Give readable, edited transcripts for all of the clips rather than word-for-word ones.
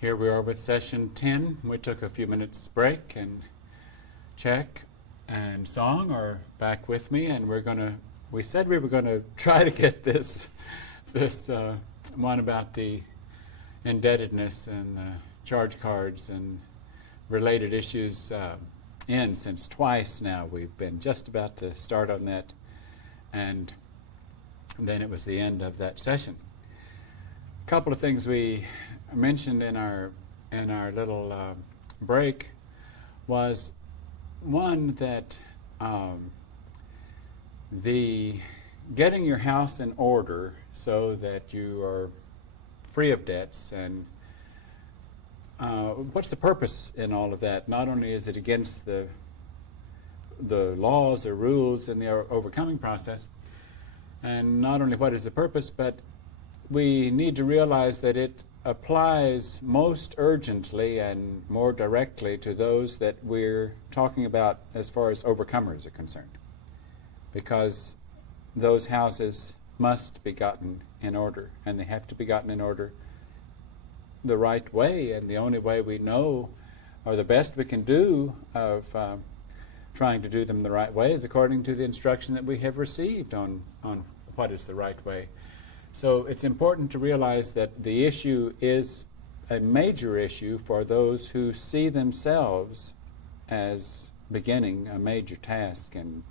Here we are with session 10. We took a few minutes break, and Check and Song are back with me, and we said we were going to try to get this one about the indebtedness and charge cards and related issues in, since twice now we've been just about to start on that, and then it was the end of that session. A couple of things we mentioned in our little break was one, that the getting your house in order so that you are free of debts, and what's the purpose in all of that? Not only is it against the laws or rules in the overcoming process, and not only what is the purpose, but we need to realize that it applies most urgently and more directly to those that we're talking about as far as overcomers are concerned, because those houses must be gotten in order, and they have to be gotten in order the right way, and the only way we know, or the best we can do of trying to do them the right way, is according to the instruction that we have received on what is the right way. So it's important to realize that the issue is a major issue for those who see themselves as beginning a major task in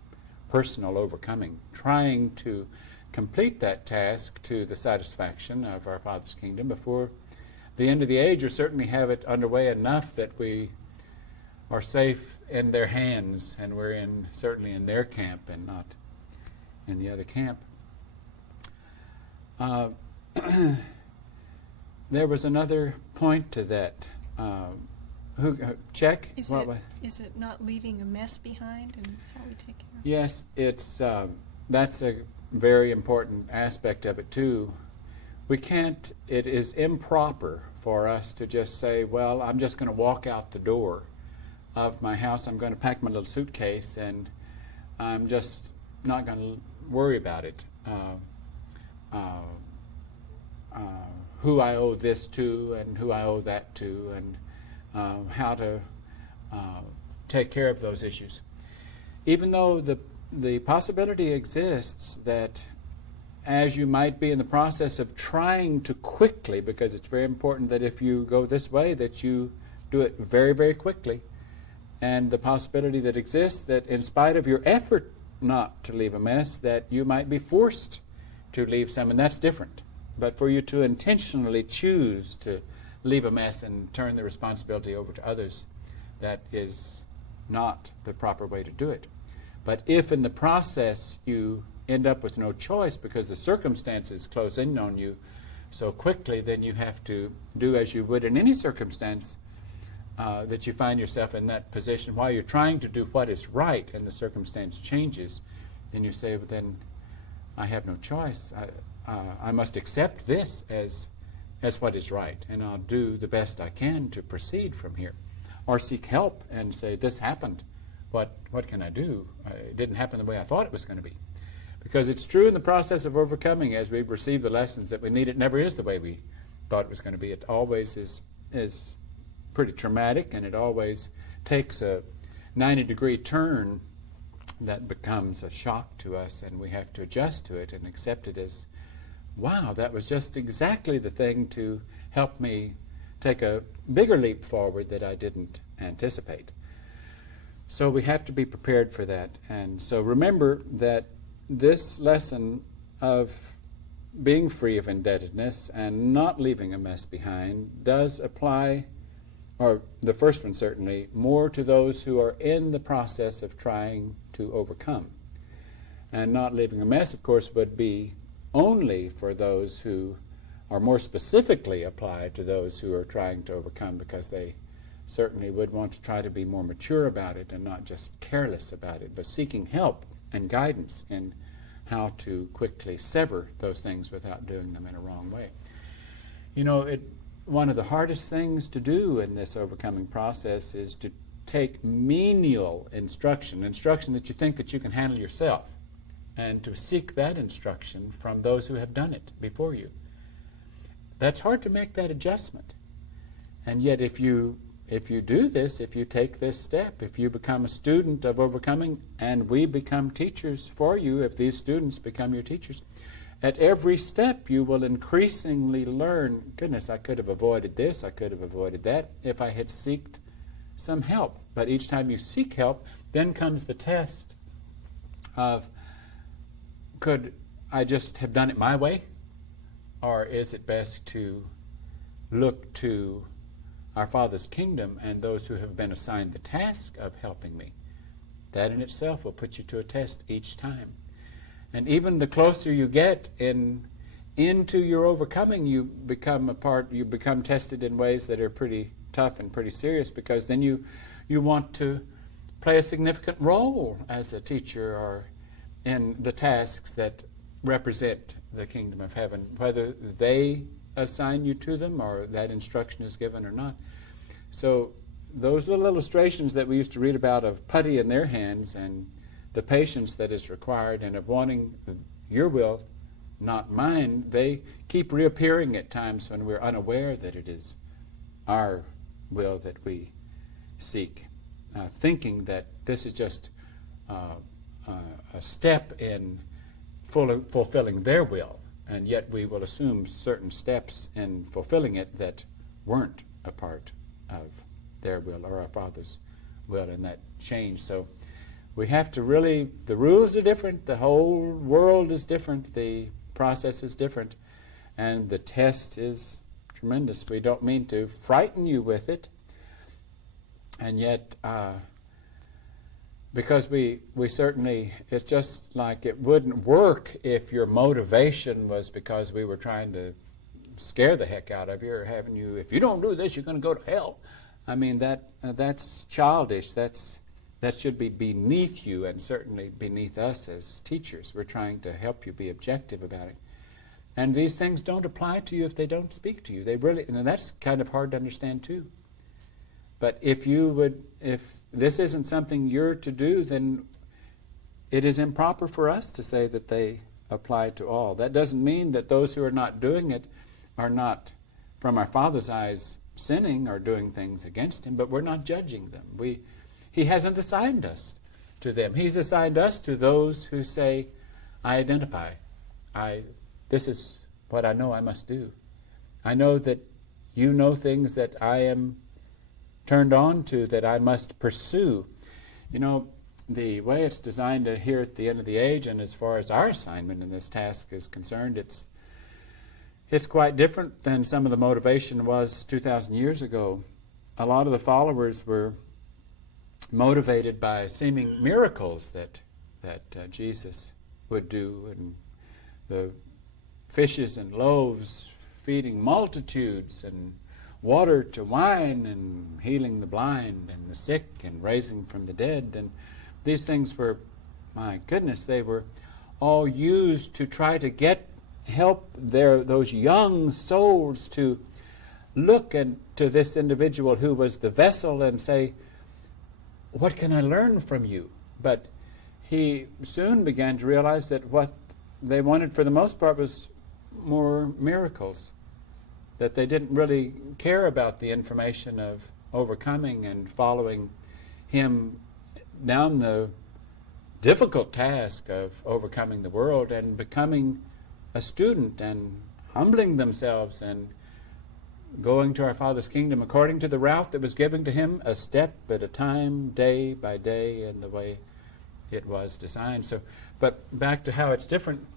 personal overcoming, trying to complete that task to the satisfaction of our Father's kingdom before the end of the age, or certainly have it underway enough that we are safe in their hands, and we're certainly in their camp and not in the other camp. There was another point to that. Check? Is it not leaving a mess behind, and how we take care of it? Yes, that's a very important aspect of it too. It is improper for us to just say, well, I'm just going to walk out the door of my house, I'm going to pack my little suitcase, and I'm just not going to worry about it. Who I owe this to, and who I owe that to, and how to take care of those issues. Even though the possibility exists that as you might be in the process of trying to quickly, because it's very important that if you go this way that you do it very, very quickly, and the possibility that exists that in spite of your effort not to leave a mess, that you might be forced to leave some, and that's different. But for you to intentionally choose to leave a mess and turn the responsibility over to others, that is not the proper way to do it. But if in the process you end up with no choice because the circumstances close in on you so quickly, then you have to do as you would in any circumstance that you find yourself in that position while you're trying to do what is right and the circumstance changes. Then you say, well, then I have no choice. I must accept this as what is right, and I'll do the best I can to proceed from here. Or seek help and say, this happened. What can I do? It didn't happen the way I thought it was going to be. Because it's true in the process of overcoming, as we receive the lessons that we need, it never is the way we thought it was going to be. It always is pretty traumatic, and it always takes a 90-degree turn that becomes a shock to us, and we have to adjust to it and accept it as, wow, that was just exactly the thing to help me take a bigger leap forward that I didn't anticipate. So we have to be prepared for that. And so remember that this lesson of being free of indebtedness and not leaving a mess behind does apply, or the first one certainly, more to those who are in the process of trying to overcome. And not leaving a mess, of course, would be only for those who are more specifically applied to those who are trying to overcome, because they certainly would want to try to be more mature about it and not just careless about it, but seeking help and guidance in how to quickly sever those things without doing them in a wrong way. You know, one of the hardest things to do in this overcoming process is to take menial instruction that you think that you can handle yourself, and to seek that instruction from those who have done it before you. That's hard to make that adjustment. And yet if you do this, if you take this step, if you become a student of overcoming, and we become teachers for you, if these students become your teachers, at every step you will increasingly learn, goodness, I could have avoided this, I could have avoided that, if I had sought some help. But each time you seek help, then comes the test of, could I just have done it my way? Or is it best to look to our Father's kingdom and those who have been assigned the task of helping me? That in itself will put you to a test each time. And even the closer you get into your overcoming, you become tested in ways that are pretty tough and pretty serious, because then you want to play a significant role as a teacher or in the tasks that represent the kingdom of heaven, whether they assign you to them or that instruction is given or not. So those little illustrations that we used to read about of putty in their hands and the patience that is required and of wanting your will, not mine, they keep reappearing at times when we're unaware that it is our will that we seek, thinking that this is just a step in fulfilling their will, and yet we will assume certain steps in fulfilling it that weren't a part of their will or our Father's will, and that change. So we have to really, the rules are different, the whole world is different, the process is different, and the test is tremendous. We don't mean to frighten you with it, and yet because we certainly, it's just like it wouldn't work if your motivation was because we were trying to scare the heck out of you or having you, if you don't do this, you're going to go to hell. I mean, that's childish. That should be beneath you, and certainly beneath us as teachers. We're trying to help you be objective about it. And these things don't apply to you if they don't speak to you. They really, and that's kind of hard to understand too. But if this isn't something you're to do, then it is improper for us to say that they apply to all. That doesn't mean that those who are not doing it are not, from our Father's eyes, sinning or doing things against Him, but we're not judging them. He hasn't assigned us to them. He's assigned us to those who say, I identify. This is what I know I must do. I know that you know things that I am turned on to, that I must pursue. You know, the way it's designed here at the end of the age, and as far as our assignment in this task is concerned, it's quite different than some of the motivation was 2,000 years ago. A lot of the followers were motivated by seeming miracles that Jesus would do, and the fishes and loaves feeding multitudes, and water to wine, and healing the blind and the sick, and raising from the dead. And these things were, my goodness, they were all used to try to help those young souls to look to this individual who was the vessel and say, what can I learn from you? But he soon began to realize that what they wanted for the most part was more miracles, that they didn't really care about the information of overcoming and following him down the difficult task of overcoming the world and becoming a student and humbling themselves and going to our Father's kingdom according to the route that was given to him, a step at a time, day by day, in the way it was designed. So, but back to how it's different,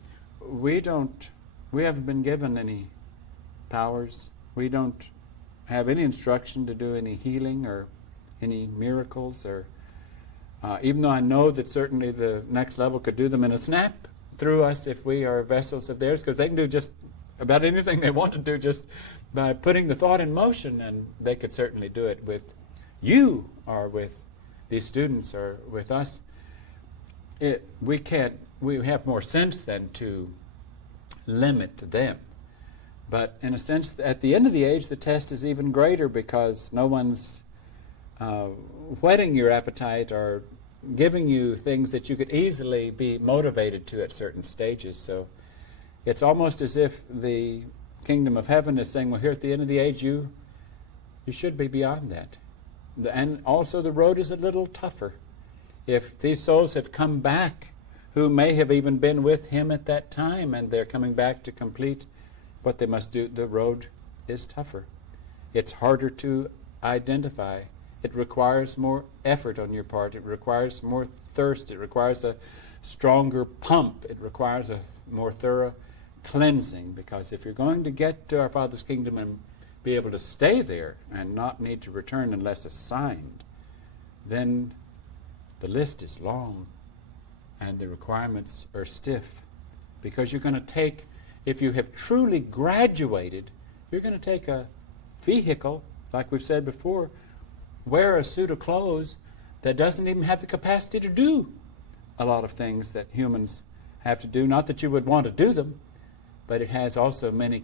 we haven't been given any powers. We don't have any instruction to do any healing or any miracles, or even though I know that certainly the next level could do them in a snap through us if we are vessels of theirs, because they can do just about anything they want to do just by putting the thought in motion, and they could certainly do it with you or with these students or with us. We have more sense than to limit them. But in a sense, at the end of the age, the test is even greater, because no one's whetting your appetite or giving you things that you could easily be motivated to at certain stages. So it's almost as if the kingdom of heaven is saying, well, here at the end of the age, you You should be beyond that. And also the road is a little tougher. If these souls have come back, who may have even been with him at that time, and they're coming back to complete what they must do, the road is tougher. It's harder to identify. It requires more effort on your part. It requires more thirst. It requires a stronger pump. It requires a more thorough cleansing, because if you're going to get to our Father's kingdom and be able to stay there and not need to return unless assigned, then the list is long and the requirements are stiff, because you're going to take, if you have truly graduated, you're going to take a vehicle, like we've said before, wear a suit of clothes that doesn't even have the capacity to do a lot of things that humans have to do. Not that you would want to do them, but it has also many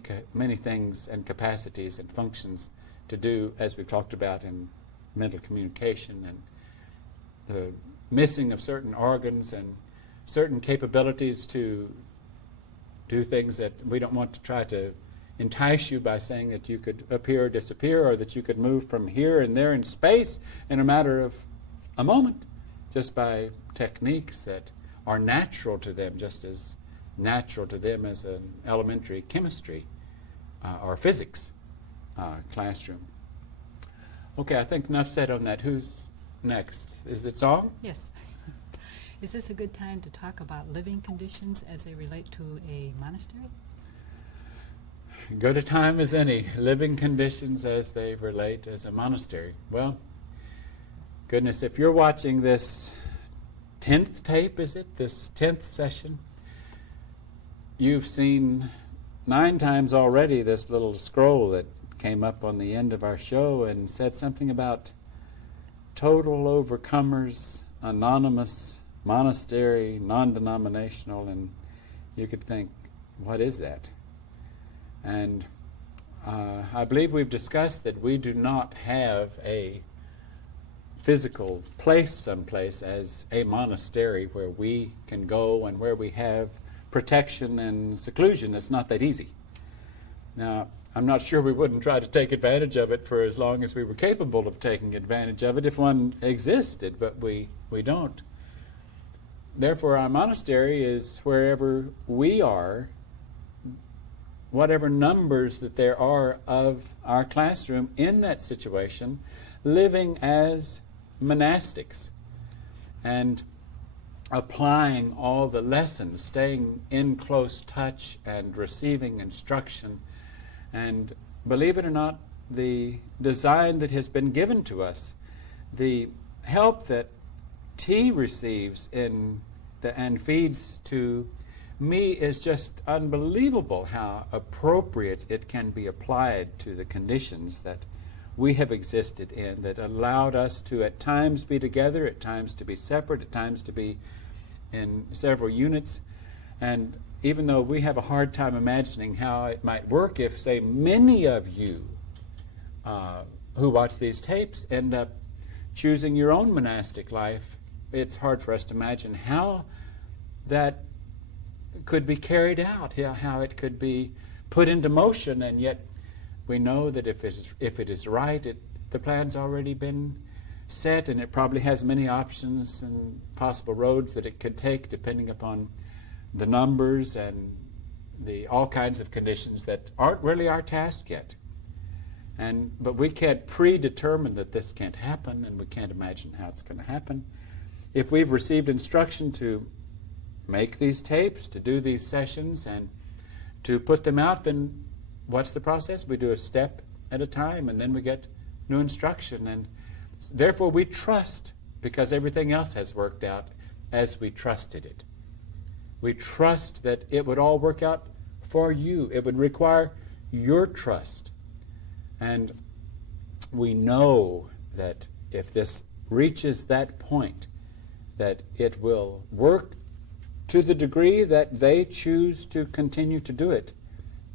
things and capacities and functions to do, as we've talked about in mental communication, and the missing of certain organs and certain capabilities to do things that we don't want to try to entice you by saying that you could appear or disappear, or that you could move from here and there in space in a matter of a moment, just by techniques that are natural to them, just as natural to them as an elementary chemistry or physics classroom. Okay, I think enough said on that. Who's next? Is it Song? Yes. Is this a good time to talk about living conditions as they relate to a monastery? Good a time as any. Living conditions as they relate as a monastery. Well, goodness, if you're watching this 10th tape, is it? This 10th session, you've seen 9 times already this little scroll that came up on the end of our show and said something about total overcomers, anonymous, monastery, non-denominational, and you could think, what is that? And I believe we've discussed that we do not have a physical place someplace as a monastery where we can go and where we have protection and seclusion. It's not that easy. Now, I'm not sure we wouldn't try to take advantage of it for as long as we were capable of taking advantage of it if one existed, but we don't. Therefore, our monastery is wherever we are, whatever numbers that there are of our classroom in that situation, living as monastics and applying all the lessons, staying in close touch and receiving instruction. And believe it or not, the design that has been given to us, the help that T receives and feeds to me, is just unbelievable how appropriate it can be applied to the conditions that we have existed in, that allowed us to at times be together, at times to be separate, at times to be in several units. And even though we have a hard time imagining how it might work if, say, many of you who watch these tapes end up choosing your own monastic life, it's hard for us to imagine how that could be carried out, how it could be put into motion. And yet we know that if it is right, the plan's already been set, and it probably has many options and possible roads that it could take depending upon the numbers and the all kinds of conditions that aren't really our task yet. But we can't predetermine that this can't happen, and we can't imagine how it's going to happen. If we've received instruction to make these tapes, to do these sessions, and to put them out, then what's the process? We do a step at a time, and then we get new instruction. And therefore we trust, because everything else has worked out as we trusted it. We trust that it would all work out for you. It would require your trust. And we know that if this reaches that point, that it will work to the degree that they choose to continue to do it,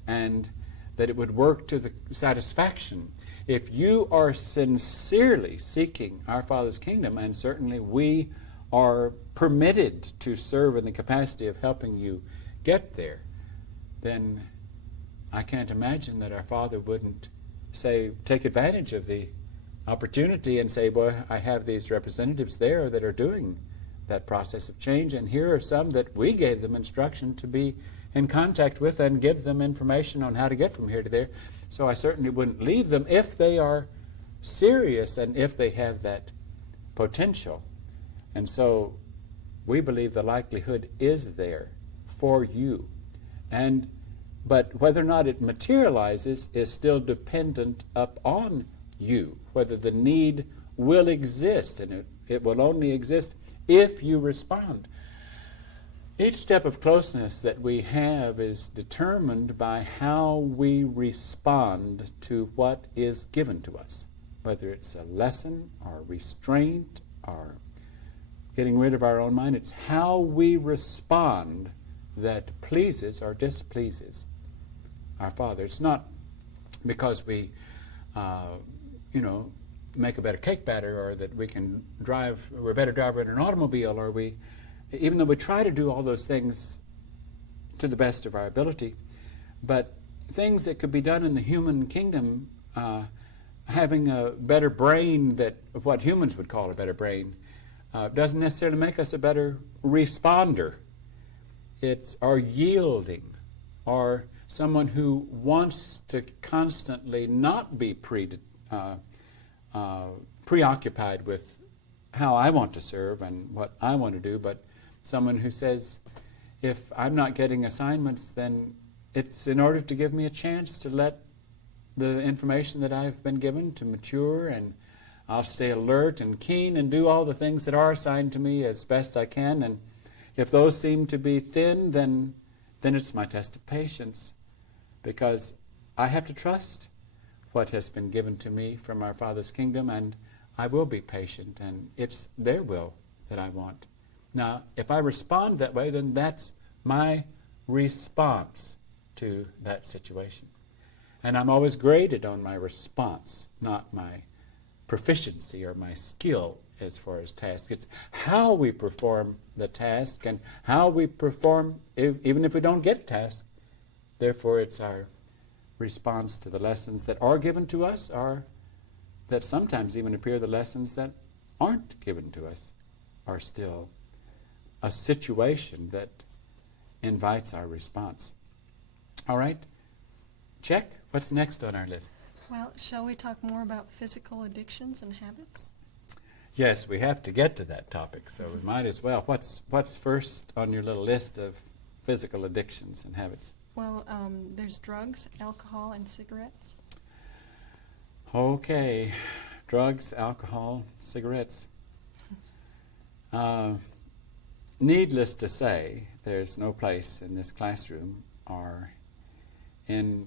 and that it would work to the satisfaction. If you are sincerely seeking our Father's kingdom, and certainly we are permitted to serve in the capacity of helping you get there, then I can't imagine that our Father wouldn't take advantage of the opportunity and say, boy, I have these representatives there that are doing that process of change, and here are some that we gave them instruction to be in contact with and give them information on how to get from here to there. So I certainly wouldn't leave them if they are serious and if they have that potential. And so we believe the likelihood is there for you. But whether or not it materializes is still dependent upon you, whether the need will exist, and it will only exist if you respond. Each step of closeness that we have is determined by how we respond to what is given to us, whether it's a lesson or restraint or getting rid of our own mind. It's how we respond that pleases or displeases our Father. It's not because we, make a better cake batter, or that we can we're a better driver in an automobile, or even though we try to do all those things to the best of our ability, but things that could be done in the human kingdom, having a better brain, that what humans would call a better brain, doesn't necessarily make us a better responder. It's our yielding, or someone who wants to constantly not be preoccupied with how I want to serve and what I want to do, but someone who says, if I'm not getting assignments, then it's in order to give me a chance to let the information that I've been given to mature, and I'll stay alert and keen and do all the things that are assigned to me as best I can. And if those seem to be thin, then it's my test of patience, because I have to trust what has been given to me from our Father's kingdom, and I will be patient, and it's their will that I want. Now, if I respond that way, then that's my response to that situation. And I'm always graded on my response, not my proficiency or my skill as far as tasks. It's how we perform the task and how we perform, even if we don't get a task. Therefore, it's our response to the lessons that are given to us, or that sometimes even appear the lessons that aren't given to us, are still a situation that invites our response. All right? Check. What's next on our list? Well, shall we talk more about physical addictions and habits? Yes, we have to get to that topic, so we might as well. What's first on your little list of physical addictions and habits? Well, there's drugs, alcohol, and cigarettes. Okay. Drugs, alcohol, cigarettes. Needless to say, there's no place in this classroom or in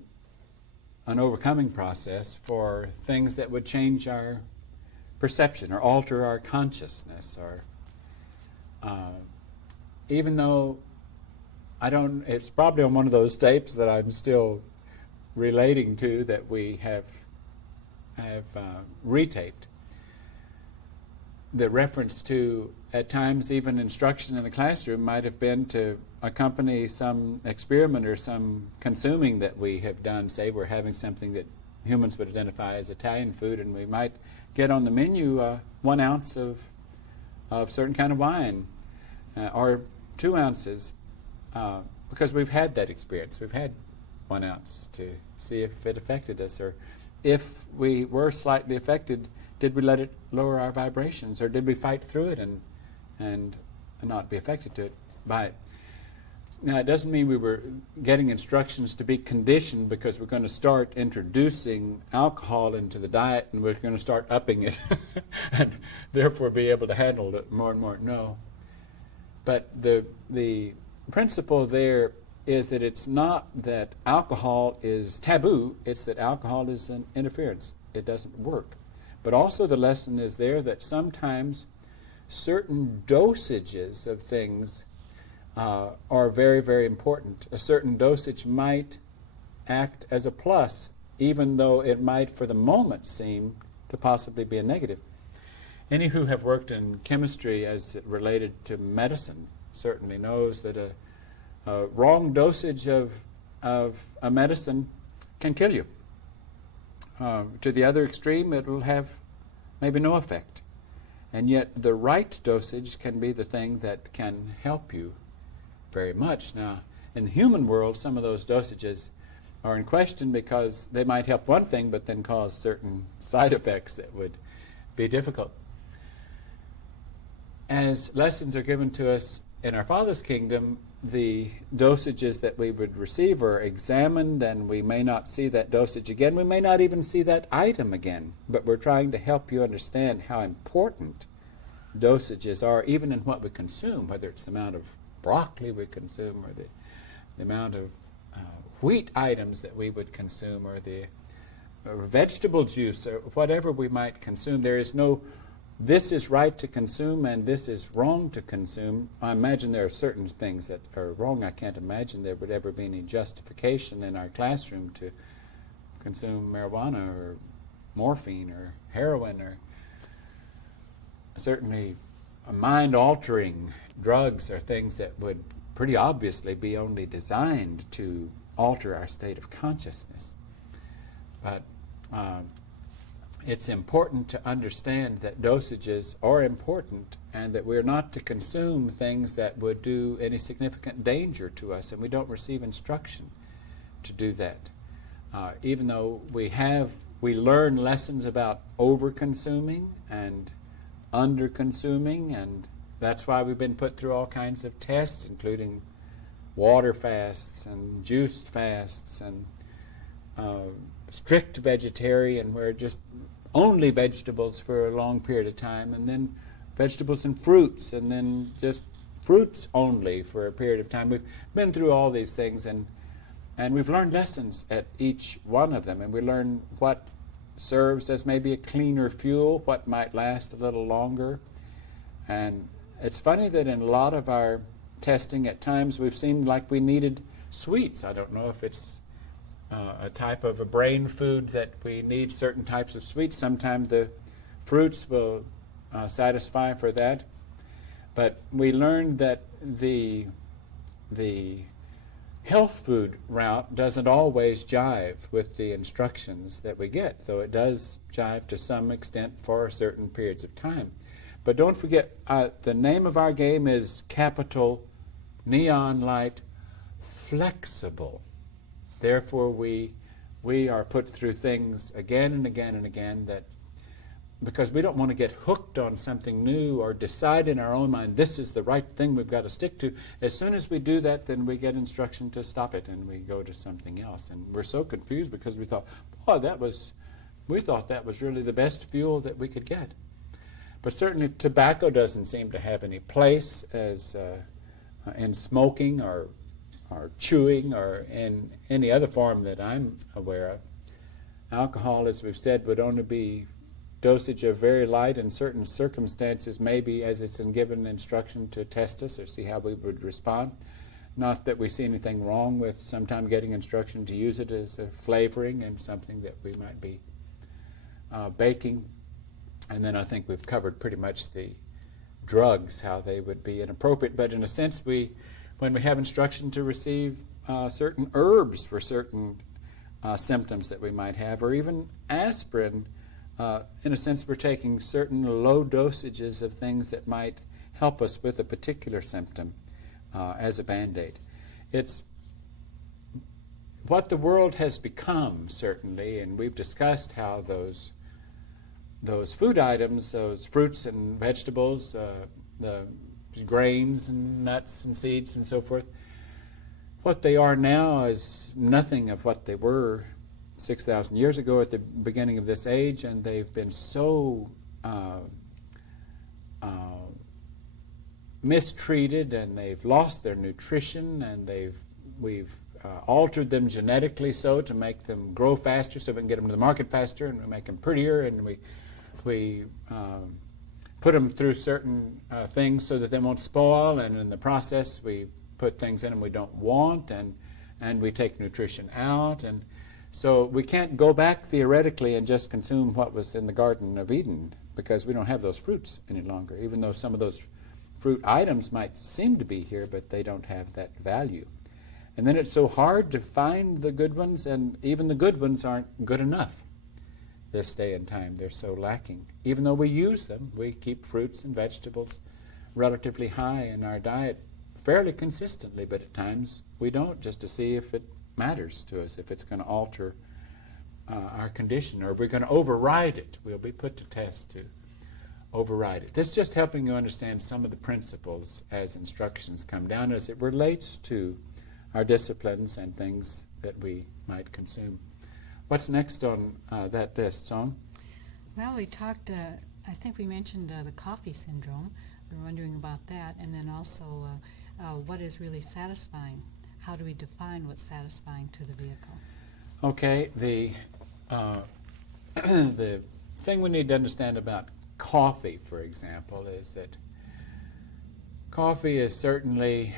an overcoming process for things that would change our perception or alter our consciousness, or even though it's probably on one of those tapes that I'm still relating to that we have retaped. The reference to, at times, even instruction in the classroom might have been to accompany some experiment or some consuming that we have done. Say we're having something that humans would identify as Italian food, and we might get on the menu 1 ounce of certain kind of wine, or 2 ounces, because we've had that experience. We've had 1 ounce to see if it affected us, or if we were slightly affected, did we let it lower our vibrations, or did we fight through it and not be affected by it? Now, it doesn't mean we were getting instructions to be conditioned because we're going to start introducing alcohol into the diet and we're going to start upping it and therefore be able to handle it more and more. No. But the principle there is that it's not that alcohol is taboo, it's that alcohol is an interference. It doesn't work. But also the lesson is there that sometimes certain dosages of things are very, very important. A certain dosage might act as a plus, even though it might for the moment seem to possibly be a negative. Any who have worked in chemistry as it related to medicine certainly knows that a wrong dosage of a medicine can kill you. to the other extreme, it will have maybe no effect. And yet the right dosage can be the thing that can help you very much. Now, in the human world, some of those dosages are in question because they might help one thing but then cause certain side effects that would be difficult. As lessons are given to us in our Father's kingdom, the dosages that we would receive are examined, and we may not see that dosage again. We may not even see that item again, but we're trying to help you understand how important dosages are, even in what we consume, whether it's the amount of broccoli we consume or the amount of wheat items that we would consume, or the vegetable juice, or whatever we might consume. There is no this is right to consume and this is wrong to consume. I imagine there are certain things that are wrong. I can't imagine there would ever be any justification in our classroom to consume marijuana or morphine or heroin, or certainly mind-altering drugs are things that would pretty obviously be only designed to alter our state of consciousness. But it's important to understand that dosages are important, and that we're not to consume things that would do any significant danger to us, and we don't receive instruction to do that. Even though we learn lessons about over-consuming and under-consuming, and that's why we've been put through all kinds of tests, including water fasts and juice fasts and strict vegetarian, where just only vegetables for a long period of time, and then vegetables and fruits, and then just fruits only for a period of time. We've been through all these things, and we've learned lessons at each one of them, and we learn what serves as maybe a cleaner fuel, what might last a little longer. And it's funny that in a lot of our testing at times we've seemed like we needed sweets. I don't know if it's a type of a brain food that we need certain types of sweets. Sometimes the fruits will satisfy for that. But we learned that the health food route doesn't always jive with the instructions that we get, though it does jive to some extent for certain periods of time. But don't forget, the name of our game is capital neon light flexible. Therefore, we are put through things again and again and again, that because we don't want to get hooked on something new or decide in our own mind this is the right thing we've got to stick to. As soon as we do that, then we get instruction to stop it and we go to something else. And we're so confused because we thought, boy, we thought that was really the best fuel that we could get. But certainly tobacco doesn't seem to have any place as in smoking or chewing or in any other form that I'm aware of. Alcohol, as we've said, would only be dosage of very light in certain circumstances, maybe as it's been given instruction to test us or see how we would respond. Not that we see anything wrong with sometime getting instruction to use it as a flavoring in something that we might be baking. And then I think we've covered pretty much the drugs, how they would be inappropriate. But in a sense, when we have instruction to receive certain herbs for certain symptoms that we might have, or even aspirin, in a sense we're taking certain low dosages of things that might help us with a particular symptom as a Band-Aid. It's what the world has become, certainly, and we've discussed how those food items, those fruits and vegetables, the grains and nuts and seeds and so forth, what they are now is nothing of what they were 6,000 years ago at the beginning of this age, and they've been so mistreated, and they've lost their nutrition, and we've altered them genetically so to make them grow faster so we can get them to the market faster, and we make them prettier, and we put them through certain things so that they won't spoil, and in the process we put things in them we don't want, and we take nutrition out, and so we can't go back theoretically and just consume what was in the Garden of Eden, because we don't have those fruits any longer, even though some of those fruit items might seem to be here, but they don't have that value. And then it's so hard to find the good ones, and even the good ones aren't good enough. this day and time. They're so lacking. Even though we use them, we keep fruits and vegetables relatively high in our diet fairly consistently, but at times we don't, just to see if it matters to us, if it's going to alter our condition, or if we're going to override it. We'll be put to test to override it. This is just helping you understand some of the principles as instructions come down as it relates to our disciplines and things that we might consume. What's next on that list, Tom? Well, we talked, I think we mentioned the coffee syndrome. We're wondering about that. And then also what is really satisfying? How do we define what's satisfying to the vehicle? Okay, the the thing we need to understand about coffee, for example, is that coffee is certainly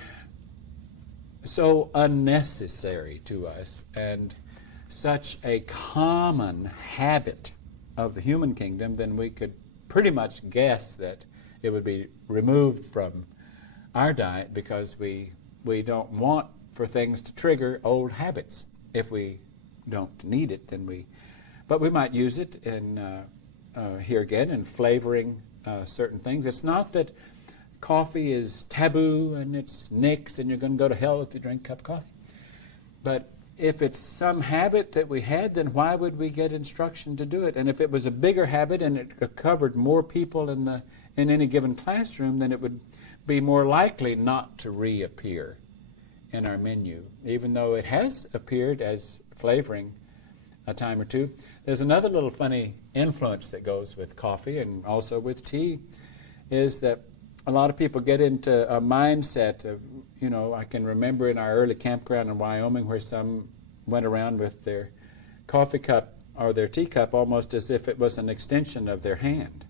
so unnecessary to us and such a common habit of the human kingdom, then we could pretty much guess that it would be removed from our diet because we don't want for things to trigger old habits. If we don't need it, then but we might use it in here again in flavoring certain things. It's not that coffee is taboo and it's nix and you're going to go to hell if you drink a cup of coffee. But if it's some habit that we had, then why would we get instruction to do it? And if it was a bigger habit and it covered more people in any given classroom, then it would be more likely not to reappear in our menu, even though it has appeared as flavoring a time or two. There's another little funny influence that goes with coffee and also with tea, is that a lot of people get into a mindset of, I can remember in our early campground in Wyoming where some went around with their coffee cup or their teacup almost as if it was an extension of their hand.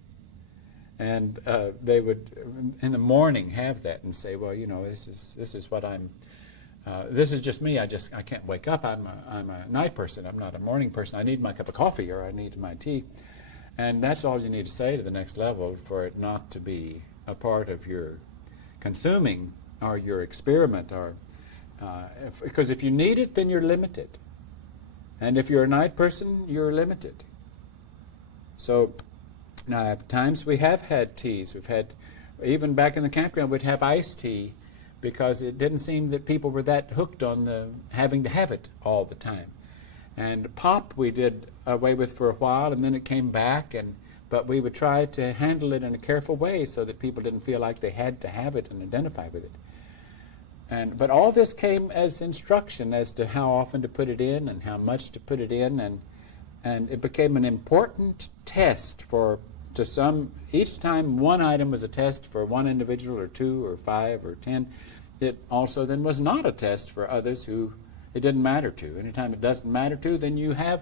And they would, in the morning, have that and say, well, this is what I'm, this is just me. I can't wake up. I'm a night person. I'm not a morning person. I need my cup of coffee or I need my tea. And that's all you need to say to the next level for it not to be a part of your consuming or your experiment, or because if you need it, then you're limited. And if you're a night person, you're limited. So now at times we have had teas. We've had, even back in the campground, we'd have iced tea because it didn't seem that people were that hooked on having to have it all the time. And pop we did away with for a while, and then it came back, but we would try to handle it in a careful way so that people didn't feel like they had to have it and identify with it. But all this came as instruction as to how often to put it in and how much to put it in, and it became an important test to some. Each time one item was a test for one individual or 2 or 5 or 10, it also then was not a test for others who it didn't matter to. Anytime it doesn't matter to, then you have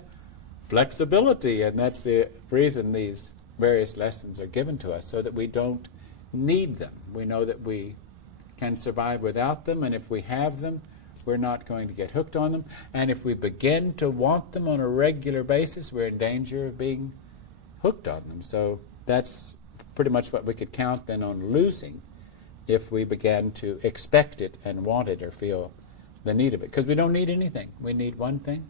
flexibility, and that's the reason these various lessons are given to us, so that we don't need them. We know that we can survive without them, and if we have them, we're not going to get hooked on them. And if we begin to want them on a regular basis, we're in danger of being hooked on them. So that's pretty much what we could count then on losing if we began to expect it and want it or feel the need of it. Because we don't need anything. We need one thing.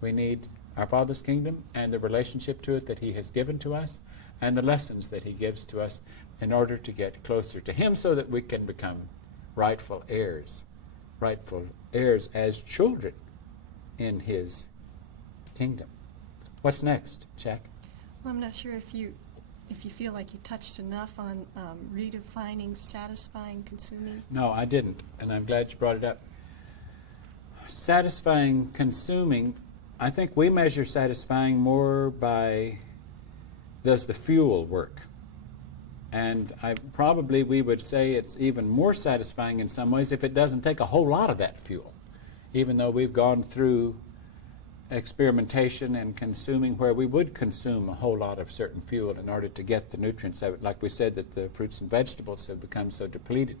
We need our Father's kingdom and the relationship to it that He has given to us, and the lessons that He gives to us in order to get closer to Him so that we can become rightful heirs as children in His kingdom. What's next, Jack? Well, I'm not sure if you feel like you touched enough on redefining satisfying consuming. No, I didn't, and I'm glad you brought it up. Satisfying consuming, I think we measure satisfying more by, does the fuel work? And we would say it's even more satisfying in some ways if it doesn't take a whole lot of that fuel, even though we've gone through experimentation and consuming where we would consume a whole lot of certain fuel in order to get the nutrients of it. Like we said, that the fruits and vegetables have become so depleted.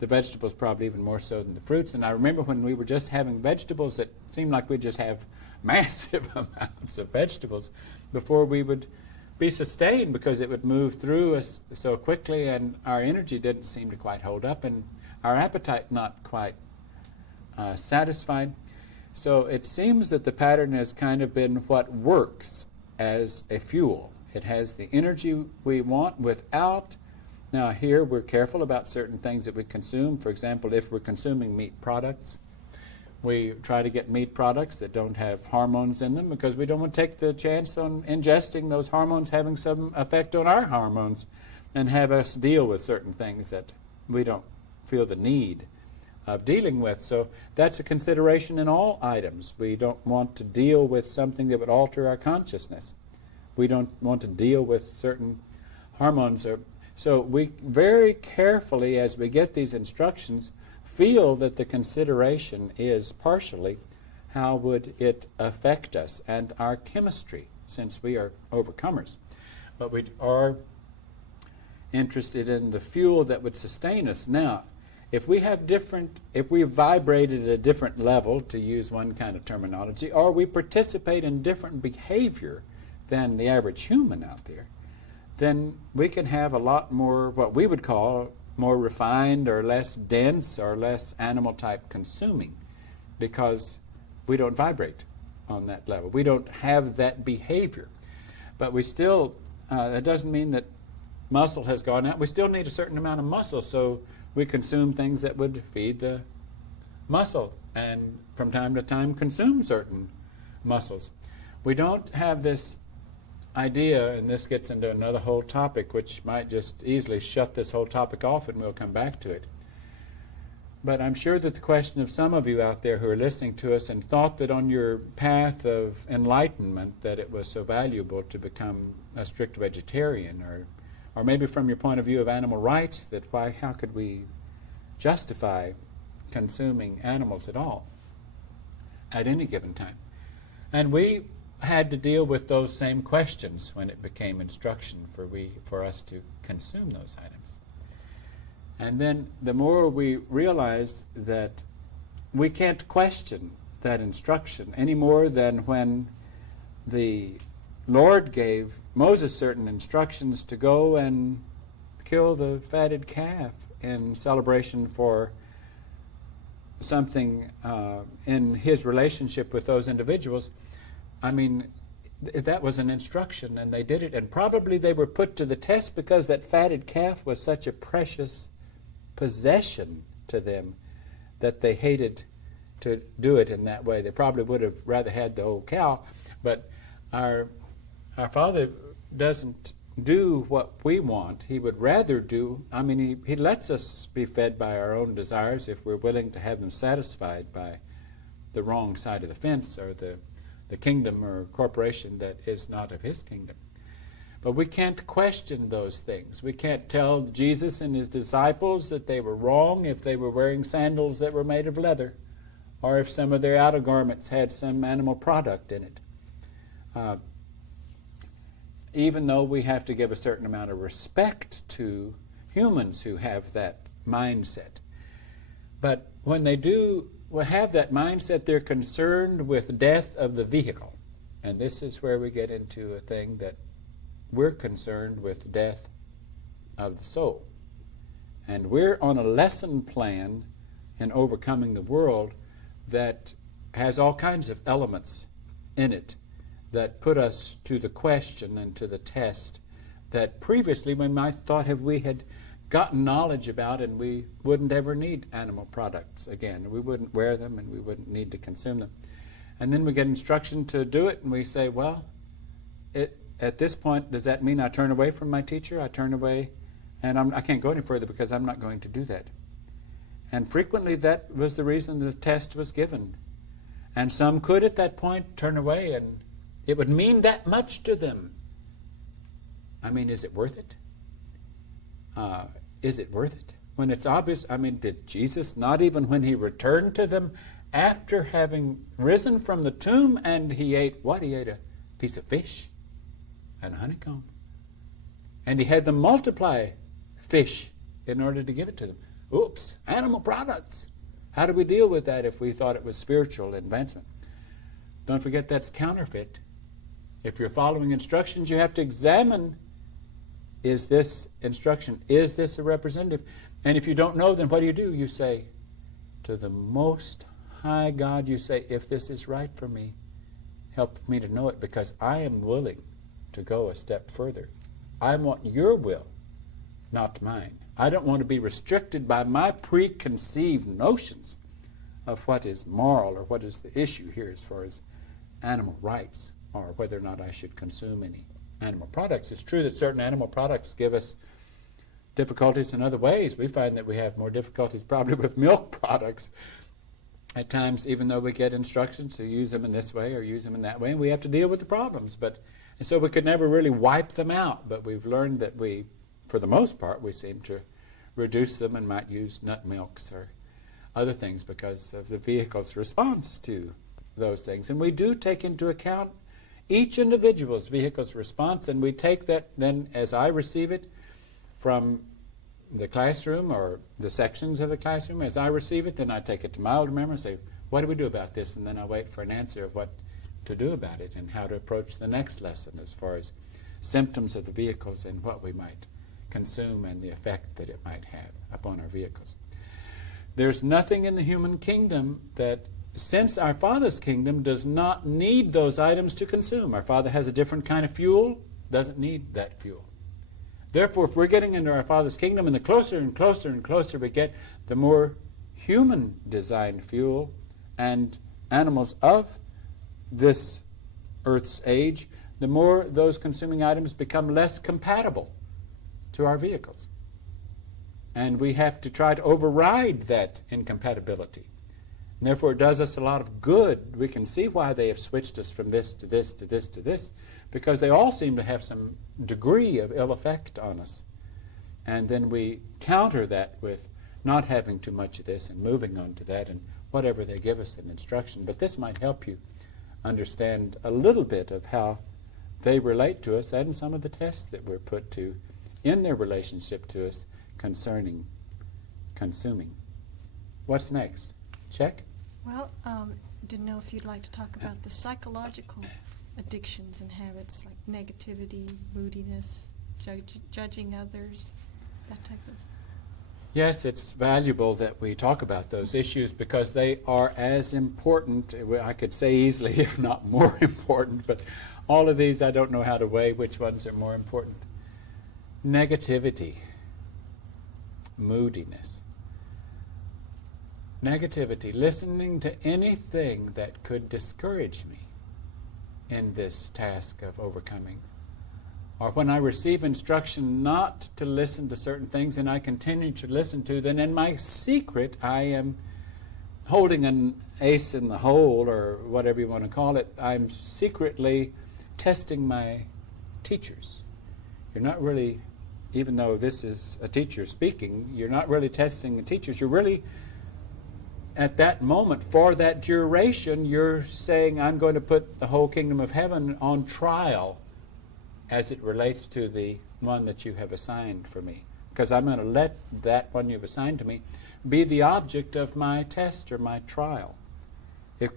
The vegetables probably even more so than the fruits. And I remember when we were just having vegetables, it seemed like we'd just have massive amounts of vegetables before we would be sustained, because it would move through us so quickly and our energy didn't seem to quite hold up and our appetite not quite satisfied. So it seems that the pattern has kind of been what works as a fuel. It has the energy we want without. Now here we're careful about certain things that we consume. For example, if we're consuming meat products, we try to get meat products that don't have hormones in them because we don't want to take the chance on ingesting those hormones having some effect on our hormones and have us deal with certain things that we don't feel the need of dealing with. So that's a consideration in all items. We don't want to deal with something that would alter our consciousness. We don't want to deal with certain hormones. So we very carefully, as we get these instructions, feel that the consideration is partially how would it affect us and our chemistry, since we are overcomers. But we are interested in the fuel that would sustain us. Now, if we vibrate at a different level, to use one kind of terminology, or we participate in different behavior than the average human out there, then we can have a lot more what we would call more refined or less dense or less animal type consuming, because we don't vibrate on that level. We don't have that behavior. But we still, that doesn't mean that muscle has gone out. We still need a certain amount of muscle, so we consume things that would feed the muscle and from time to time consume certain muscles. We don't have this idea, and this gets into another whole topic which might just easily shut this whole topic off and we'll come back to it. But I'm sure that the question of some of you out there who are listening to us and thought that on your path of enlightenment that it was so valuable to become a strict vegetarian, or maybe from your point of view of animal rights, that how could we justify consuming animals at all at any given time? And we had to deal with those same questions when it became instruction for us to consume those items. And then the more we realized that we can't question that instruction any more than when the Lord gave Moses certain instructions to go and kill the fatted calf in celebration for something in his relationship with those individuals. I mean, that was an instruction, and they did it, and probably they were put to the test because that fatted calf was such a precious possession to them that they hated to do it in that way. They probably would have rather had the old cow, but our Father doesn't do what we want. He would rather do, he lets us be fed by our own desires if we're willing to have them satisfied by the wrong side of the fence or the kingdom or corporation that is not of his kingdom. But we can't question those things. We can't tell Jesus and his disciples that they were wrong if they were wearing sandals that were made of leather, or if some of their outer garments had some animal product in it. Even though we have to give a certain amount of respect to humans who have that mindset. But when they do have that mindset, they're concerned with death of the vehicle. And this is where we get into a thing that we're concerned with death of the soul. And we're on a lesson plan in overcoming the world that has all kinds of elements in it that put us to the question and to the test that previously we might thought we had gotten knowledge about, and we wouldn't ever need animal products again. We wouldn't wear them and we wouldn't need to consume them. And then we get instruction to do it, and we say, well, at this point, does that mean I turn away from my teacher? I turn away, and I can't go any further because I'm not going to do that. And frequently that was the reason the test was given. And some could at that point turn away, and it would mean that much to them. Is it worth it? Is it worth it? When it's obvious, did Jesus, not even when he returned to them after having risen from the tomb, and he ate what? He ate a piece of fish and a honeycomb. And he had them multiply fish in order to give it to them. Oops, animal products. How do we deal with that if we thought it was spiritual advancement? Don't forget that's counterfeit. If you're following instructions, you have to examine, is this instruction, is this a representative? And if you don't know, then what do? You say, to the Most High God, you say, if this is right for me, help me to know it, because I am willing to go a step further. I want your will, not mine. I don't want to be restricted by my preconceived notions of what is moral or what is the issue here as far as animal rights or whether or not I should consume any animal products. It's true that certain animal products give us difficulties in other ways. We find that we have more difficulties probably with milk products at times, even though we get instructions to use them in this way or use them in that way, and we have to deal with the problems. And so we could never really wipe them out, but we've learned that for the most part, we seem to reduce them and might use nut milks or other things because of the vehicle's response to those things. And we do take into account each individual's vehicle's response, and we take that then as I receive it from the classroom or the sections of the classroom. As I receive it, then I take it to my older memory and say, what do we do about this? And then I wait for an answer of what to do about it and how to approach the next lesson as far as symptoms of the vehicles and what we might consume and the effect that it might have upon our vehicles. There's nothing in the human kingdom that, since our Father's kingdom does not need those items to consume. Our Father has a different kind of fuel, doesn't need that fuel. Therefore, if we're getting into our Father's kingdom, and the closer and closer and closer we get, the more human-designed fuel and animals of this Earth's age, the more those consuming items become less compatible to our vehicles. And we have to try to override that incompatibility. And therefore, it does us a lot of good. We can see why they have switched us from this to this to this to this, because they all seem to have some degree of ill effect on us. And then we counter that with not having too much of this and moving on to that and whatever they give us in instruction. But this might help you understand a little bit of how they relate to us and some of the tests that we're put to in their relationship to us concerning consuming. What's next? Check? Well, didn't know if you'd like to talk about the psychological addictions and habits like negativity, moodiness, judging others, that type of... Yes, it's valuable that we talk about those issues because they are as important, I could say easily, if not more important, but all of these I don't know how to weigh which ones are more important. Negativity, moodiness. Negativity, listening to anything that could discourage me in this task of overcoming. Or when I receive instruction not to listen to certain things and I continue to listen to, then in my secret I am holding an ace in the hole, or whatever you want to call it. I'm secretly testing my teachers. You're not really, even though this is a teacher speaking, you're not really testing the teachers. You're really, at that moment, for that duration, you're saying, I'm going to put the whole kingdom of heaven on trial as it relates to the one that you have assigned for me. Because I'm going to let that one you've assigned to me be the object of my test or my trial.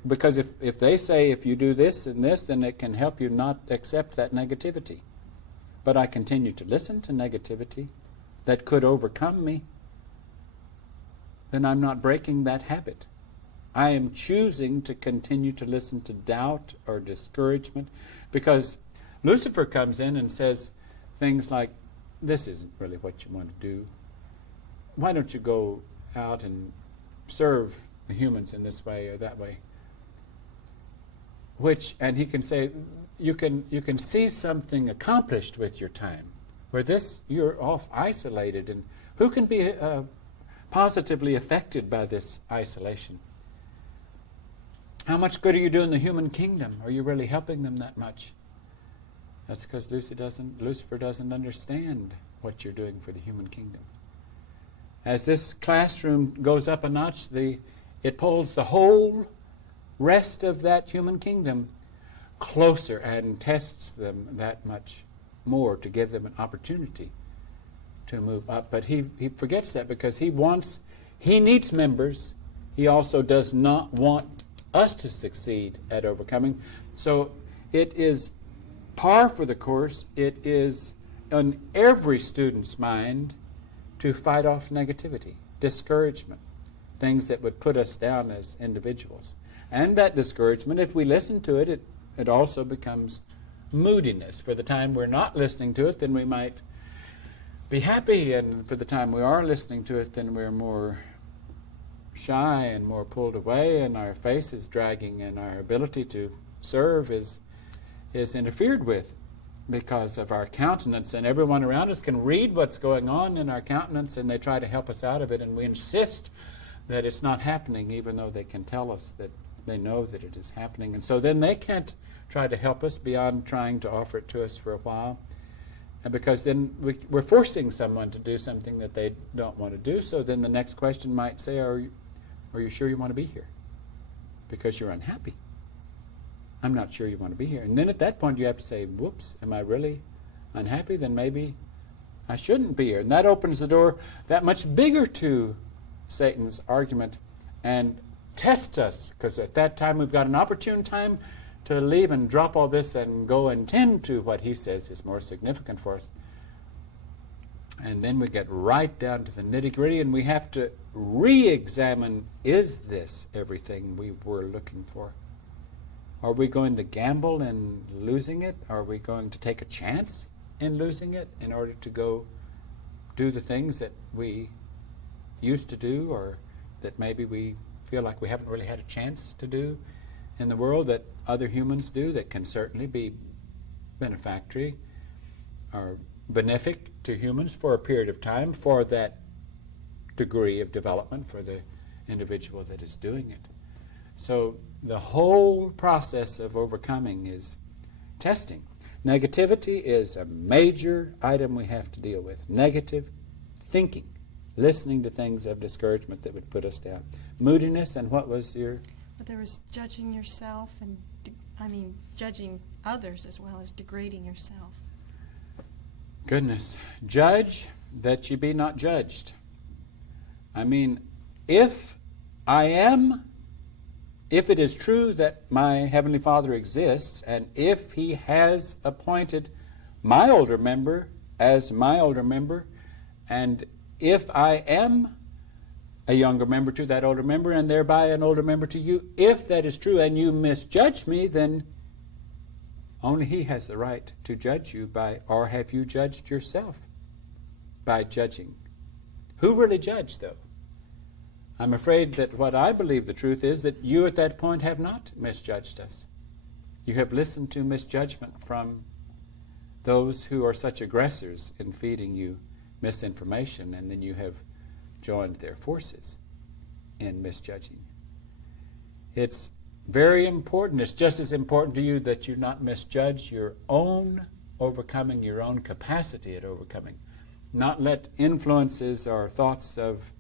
Because if they say, if you do this and this, then it can help you not accept that negativity. But I continue to listen to negativity that could overcome me, then I'm not breaking that habit. I am choosing to continue to listen to doubt or discouragement, because Lucifer comes in and says things like, this isn't really what you want to do. Why don't you go out and serve the humans in this way or that way? And he can say, you can see something accomplished with your time, where this, you're off isolated, and who can be positively affected by this isolation? How much good are you doing the human kingdom? Are you really helping them that much? That's because Lucifer doesn't understand what you're doing for the human kingdom. As this classroom goes up a notch, it pulls the whole rest of that human kingdom closer and tests them that much more to give them an opportunity to move up. But he forgets that because he needs members. He also does not want us to succeed at overcoming. So it is par for the course. It is on every student's mind to fight off negativity, discouragement, things that would put us down as individuals. And that discouragement, if we listen to it, it also becomes moodiness. For the time we're not listening to it, then we might be happy, and for the time we are listening to it, then we're more shy and more pulled away, and our face is dragging, and our ability to serve is interfered with because of our countenance. And everyone around us can read what's going on in our countenance, and they try to help us out of it, and we insist that it's not happening, even though they can tell us that they know that it is happening. And so then they can't try to help us beyond trying to offer it to us for a while. And because then we're forcing someone to do something that they don't want to do. So then the next question might say, are you sure you want to be here? Because you're unhappy. I'm not sure you want to be here. And then at that point you have to say, whoops, am I really unhappy? Then maybe I shouldn't be here. And that opens the door that much bigger to Satan's argument and tests us. Because at that time we've got an opportune time to leave and drop all this and go and tend to what he says is more significant for us. And then we get right down to the nitty-gritty, and we have to re-examine, is this everything we were looking for? Are we going to gamble in losing it? Are we going to take a chance in losing it in order to go do the things that we used to do, or that maybe we feel like we haven't really had a chance to do in the world that other humans do, that can certainly be benefactory or benefic to humans for a period of time, for that degree of development for the individual that is doing it. So the whole process of overcoming is testing. Negativity is a major item we have to deal with. Negative thinking, listening to things of discouragement that would put us down. Moodiness, and what was your... But there was judging yourself and, judging others as well as degrading yourself. Goodness. Judge that ye be not judged. If it is true that my Heavenly Father exists, and if He has appointed my older member as my older member, and if I am a younger member to that older member, and thereby an older member to you, if that is true and you misjudge me, then only He has the right to judge you by, or have you judged yourself by judging? Who really judged, though? I'm afraid that what I believe the truth is that you at that point have not misjudged us. You have listened to misjudgment from those who are such aggressors in feeding you misinformation, and then you have joined their forces in misjudging. It's very important. It's just as important to you that you not misjudge your own overcoming, your own capacity at overcoming. Not let influences or thoughts of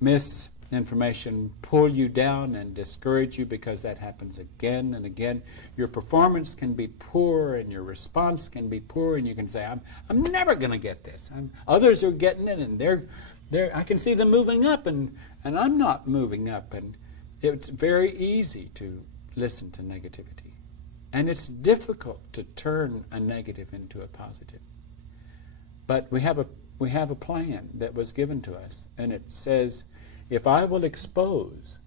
misinformation pull you down and discourage you, because that happens again and again. Your performance can be poor and your response can be poor, and you can say, I'm never going to get this. Others are getting it, and I can see them moving up, and I'm not moving up. And it's very easy to listen to negativity. And it's difficult to turn a negative into a positive. But we have a plan that was given to us, and it says, if I will expose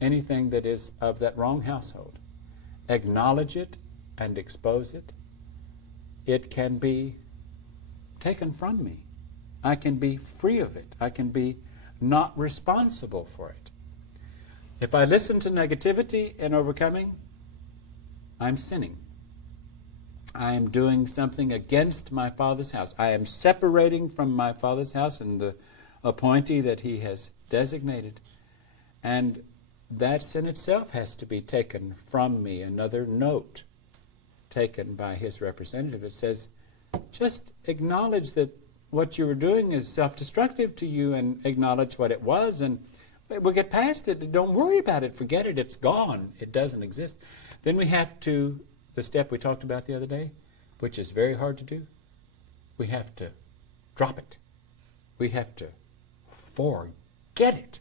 anything that is of that wrong household, acknowledge it and expose it, it can be taken from me. I can be free of it. I can be not responsible for it. If I listen to negativity in overcoming, I'm sinning. I am doing something against my Father's house. I am separating from my Father's house and the appointee that He has designated. And that sin itself has to be taken from me. Another note taken by His representative. It says, just acknowledge that what you were doing is self-destructive to you, and acknowledge what it was, and we'll get past it. Don't worry about it. Forget it. It's gone. It doesn't exist. Then we have to, the step we talked about the other day, which is very hard to do, we have to drop it. We have to forget it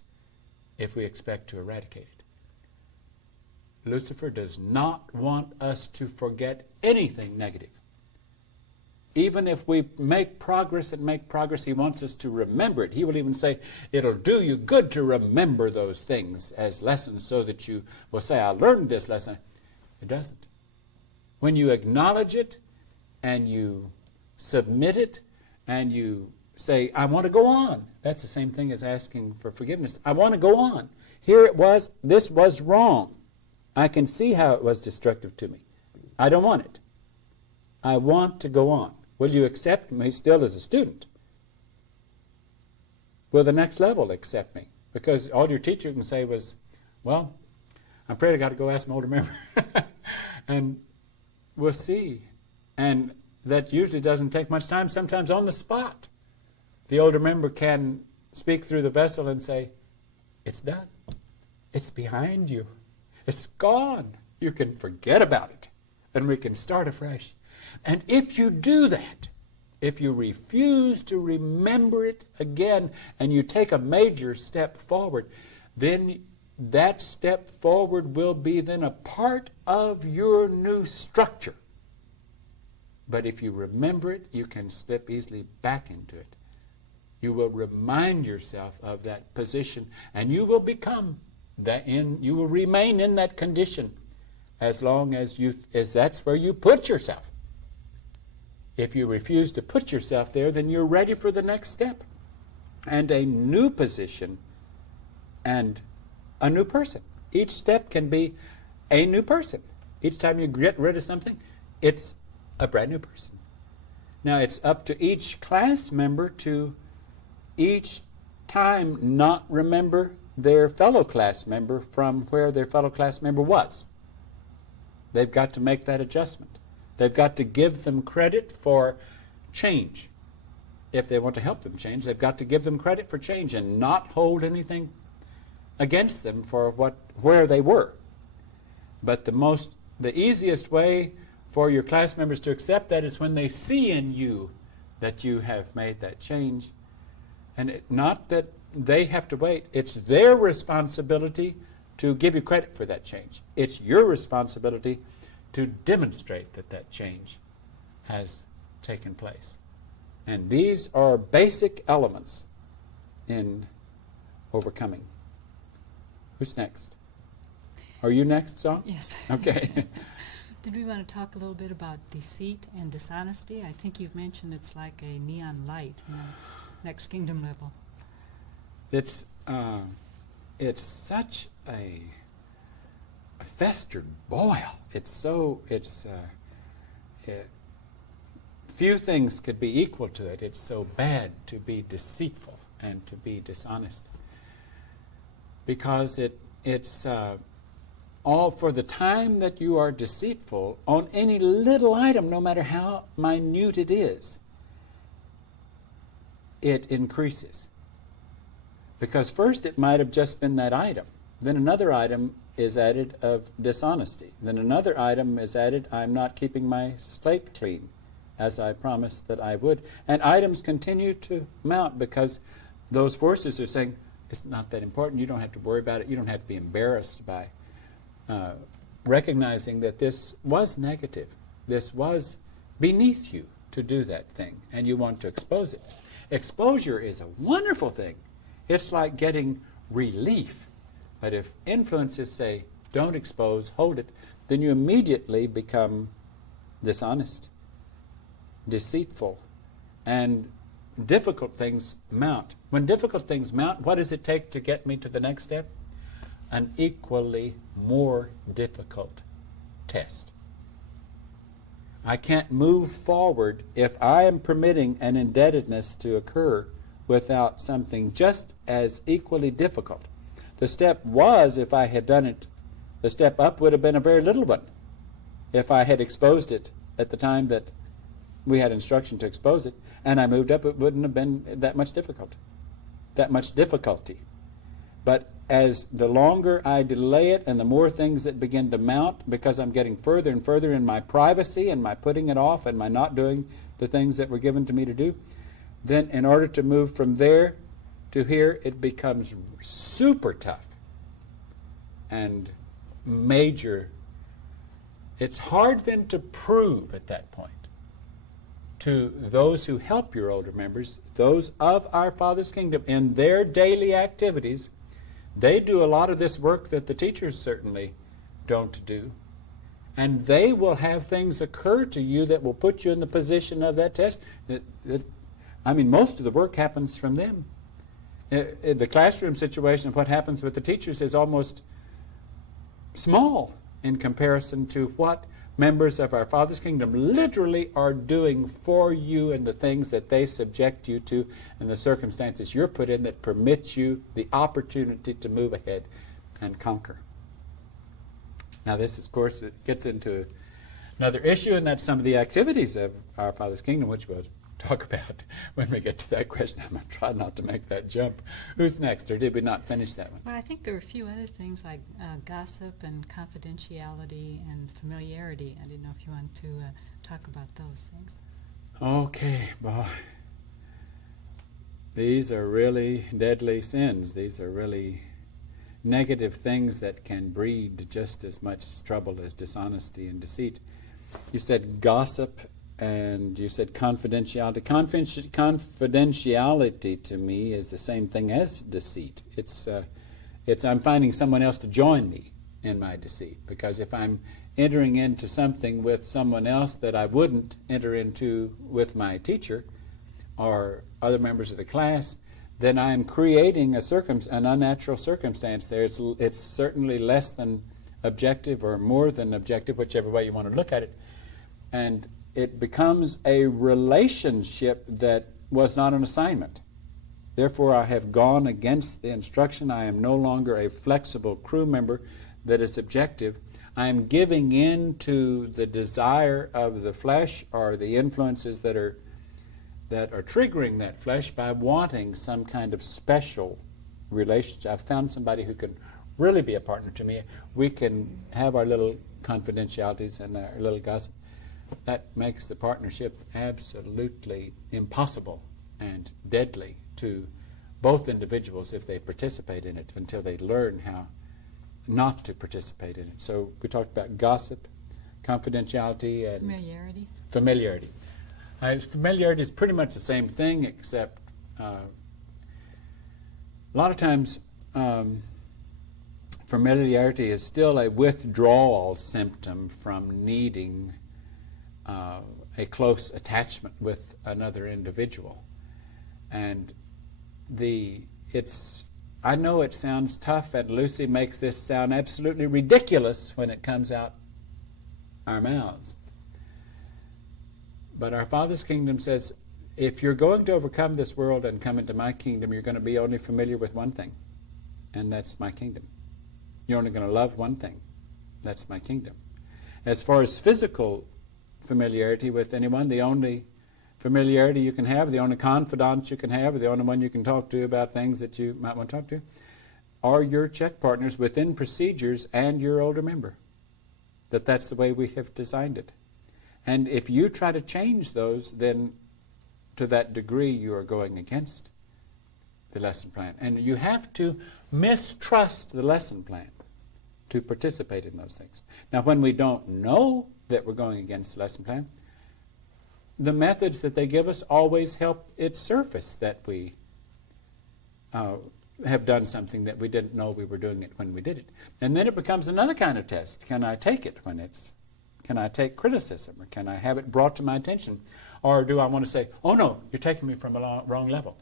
if we expect to eradicate it. Lucifer does not want us to forget anything negative. Even if we make progress, he wants us to remember it. He will even say, it'll do you good to remember those things as lessons, so that you will say, I learned this lesson. It doesn't. When you acknowledge it and you submit it and you say, I want to go on. That's the same thing as asking for forgiveness. I want to go on. Here it was, this was wrong. I can see how it was destructive to me. I don't want it. I want to go on. Will you accept me still as a student? Will the next level accept me? Because all your teacher can say was, well, I'm afraid I got to go ask my older member. And we'll see. And that usually doesn't take much time, sometimes on the spot. The older member can speak through the vessel and say, it's done. It's behind you. It's gone. You can forget about it. And we can start afresh. And if you do that, if you refuse to remember it again and you take a major step forward, then that step forward will be then a part of your new structure. But if you remember it, you can slip easily back into it. You will remind yourself of that position, and you will become that you will remain in that condition as long as that's where you put yourself. If you refuse to put yourself there, then you're ready for the next step and a new position and a new person. Each step can be a new person. Each time you get rid of something, it's a brand new person. Now, it's up to each class member to each time not remember their fellow class member from where their fellow class member was. They've got to make that adjustment. They've got to give them credit for change. If they want to help them change, they've got to give them credit for change and not hold anything against them for where they were. But the easiest way for your class members to accept that is when they see in you that you have made that change. And not that they have to wait. It's their responsibility to give you credit for that change. It's your responsibility to demonstrate that that change has taken place. And these are basic elements in overcoming. Who's next? Are you next, Song? Yes. Okay. Did we want to talk a little bit about deceit and dishonesty? I think you've mentioned it's like a neon light in the next kingdom level. It's such a festered boil. Few things could be equal to it. It's so bad to be deceitful and to be dishonest, because it's all for the time that you are deceitful on any little item, no matter how minute it is, it increases. Because first it might have just been that item. Then another item is added of dishonesty. Then another item is added, I'm not keeping my slate clean as I promised that I would. And items continue to mount because those forces are saying, it's not that important, you don't have to worry about it, you don't have to be embarrassed by recognizing that this was negative. This was beneath you to do that thing, and you want to expose it. Exposure is a wonderful thing. It's like getting relief. But if influences say, don't expose, hold it, then you immediately become dishonest, deceitful, and difficult things mount. When difficult things mount, what does it take to get me to the next step? An equally more difficult test. I can't move forward if I am permitting an indebtedness to occur without something just as equally difficult. The step was, if I had done it, the step up would have been a very little one. If I had exposed it at the time that we had instruction to expose it, and I moved up, it wouldn't have been that much difficulty. But as the longer I delay it and the more things that begin to mount, because I'm getting further and further in my privacy and my putting it off and my not doing the things that were given to me to do, then in order to move from there to here, it becomes super tough and major. It's hard then to prove at that point to those who help your older members, those of our Father's kingdom, in their daily activities. They do a lot of this work that the teachers certainly don't do. And they will have things occur to you that will put you in the position of that test. Most of the work happens from them. The classroom situation of what happens with the teachers is almost small in comparison to what members of our Father's kingdom literally are doing for you and the things that they subject you to and the circumstances you're put in that permit you the opportunity to move ahead and conquer. Now this, of course, it gets into another issue, and that's some of the activities of our Father's kingdom, which we'll talk about when we get to that question. I'm going to try not to make that jump. Who's next, or did we not finish that one? Well, I think there were a few other things like gossip and confidentiality and familiarity. I didn't know if you want to talk about those things. Okay, well, these are really deadly sins. These are really negative things that can breed just as much trouble as dishonesty and deceit. You said gossip and you said confidentiality. Confidentiality to me is the same thing as deceit. It's I'm finding someone else to join me in my deceit, because if I'm entering into something with someone else that I wouldn't enter into with my teacher or other members of the class, then I'm creating an unnatural circumstance there. It's certainly less than objective or more than objective, whichever way you want to look at it. And it becomes a relationship that was not an assignment. Therefore, I have gone against the instruction. I am no longer a flexible crew member that is objective. I am giving in to the desire of the flesh or the influences that are triggering that flesh by wanting some kind of special relationship. I've found somebody who can really be a partner to me. We can have our little confidentialities and our little gossip. That makes the partnership absolutely impossible and deadly to both individuals if they participate in it until they learn how not to participate in it. So we talked about gossip, confidentiality, and familiarity. Familiarity is pretty much the same thing, except a lot of times familiarity is still a withdrawal symptom from needing a close attachment with another individual. And I know it sounds tough, and Lucy makes this sound absolutely ridiculous when it comes out our mouths. But our Father's kingdom says, if you're going to overcome this world and come into my kingdom, you're going to be only familiar with one thing, and that's my kingdom. You're only going to love one thing. That's my kingdom. As far as physical familiarity with anyone, the only familiarity you can have, the only confidant you can have, or the only one you can talk to about things that you might want to talk to, are your check partners within procedures and your older member. That's the way we have designed it. And if you try to change those, then to that degree you are going against the lesson plan. And you have to mistrust the lesson plan to participate in those things. Now, when we don't know that we're going against the lesson plan, the methods that they give us always help it surface that we have done something that we didn't know we were doing it when we did it. And then it becomes another kind of test. Can I take it can I take criticism, or can I have it brought to my attention? Or do I want to say, oh no, you're taking me from a wrong level?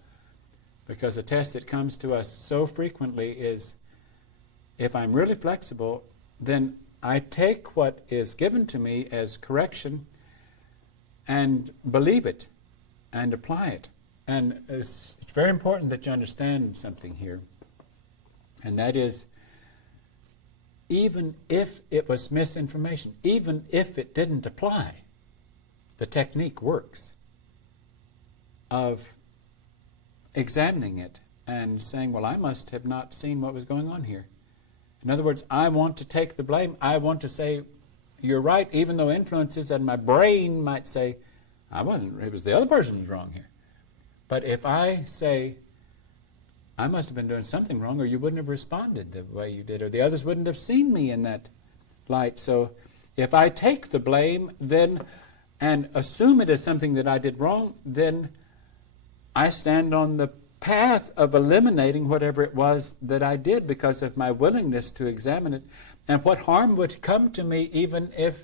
Because a test that comes to us so frequently is, if I'm really flexible, then I take what is given to me as correction and believe it and apply it. And it's very important that you understand something here, and that is, even if it was misinformation, even if it didn't apply, the technique works of examining it and saying, well, I must have not seen what was going on here. In other words, I want to take the blame. I want to say, you're right, even though influences and my brain might say, I wasn't, it was the other person who's wrong here. But if I say, I must have been doing something wrong, or you wouldn't have responded the way you did, or the others wouldn't have seen me in that light. So if I take the blame then and assume it as something that I did wrong, then I stand on the path of eliminating whatever it was that I did because of my willingness to examine it And what harm would come to me even if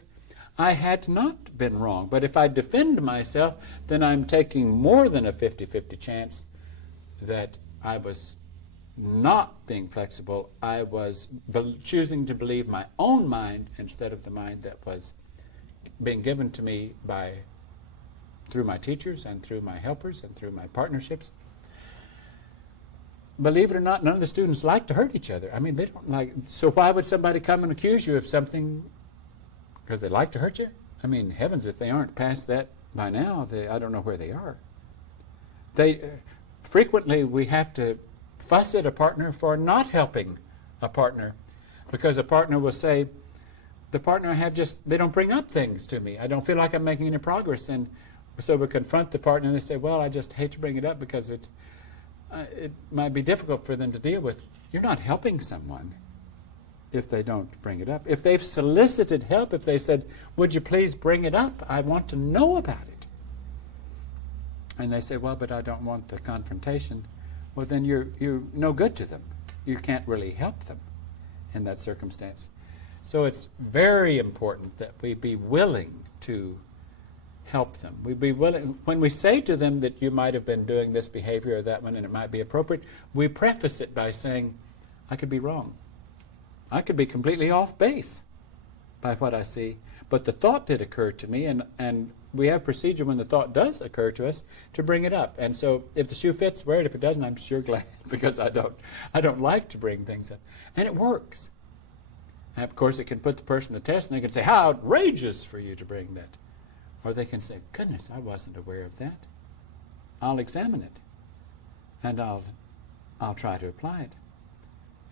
I had not been wrong? But if I defend myself, then I'm taking more than a 50-50 chance that I was not being flexible. I was choosing to believe my own mind instead of the mind that was being given to me through my teachers and through my helpers and through my partnerships. Believe it or not, none of the students like to hurt each other. I mean, they don't like. So why would somebody come and accuse you of something because they like to hurt you? I mean, heavens, if they aren't past that by now, I don't know where they are. Frequently, we have to fuss at a partner for not helping a partner, because a partner will say, the partner I have they don't bring up things to me. I don't feel like I'm making any progress. And so we confront the partner and they say, well, I just hate to bring it up because it might be difficult for them to deal with. You're not helping someone if they don't bring it up. If they've solicited help, if they said, would you please bring it up? I want to know about it. And they say, well, but I don't want the confrontation. Well, then you're no good to them. You can't really help them in that circumstance. So it's very important that we be willing to help them. We be willing, when we say to them that you might have been doing this behavior or that one and it might be appropriate, we preface it by saying, I could be wrong. I could be completely off base by what I see. But the thought did occur to me, and we have procedure when the thought does occur to us to bring it up. And so if the shoe fits, wear it. If it doesn't, I'm sure glad, because I don't like to bring things up. And it works. And of course, it can put the person to the test, and they can say, how outrageous for you to bring that. Or they can say, goodness, I wasn't aware of that. I'll examine it, and I'll try to apply it.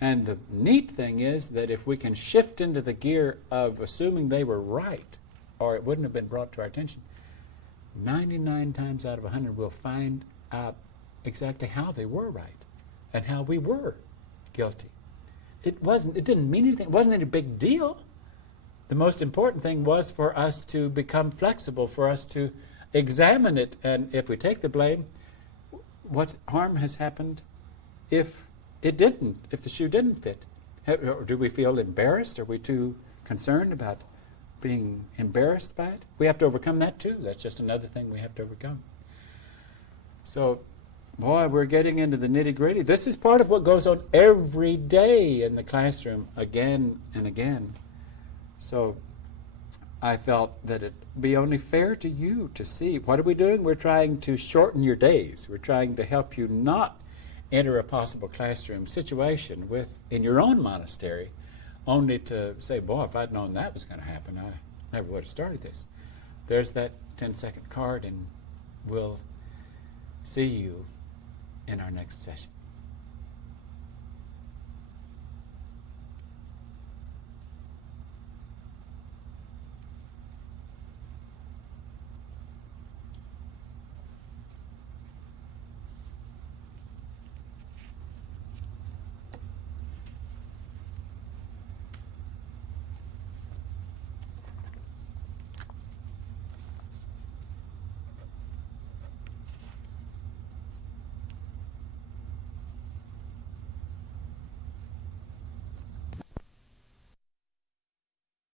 And the neat thing is that if we can shift into the gear of assuming they were right, or it wouldn't have been brought to our attention, 99 times out of 100 we'll find out exactly how they were right and how we were guilty. It didn't mean anything. It wasn't any big deal. The most important thing was for us to become flexible, for us to examine it, and if we take the blame, what harm has happened if the shoe didn't fit? Or do we feel embarrassed? Are we too concerned about being embarrassed by it? We have to overcome that too. That's just another thing we have to overcome. So, boy, we're getting into the nitty-gritty. This is part of what goes on every day in the classroom, again and again. So I felt that it'd be only fair to you to see. What are we doing? We're trying to shorten your days. We're trying to help you not enter a possible classroom situation in your own monastery, only to say, boy, if I'd known that was going to happen, I never would have started this. There's that 10-second card, and we'll see you in our next session.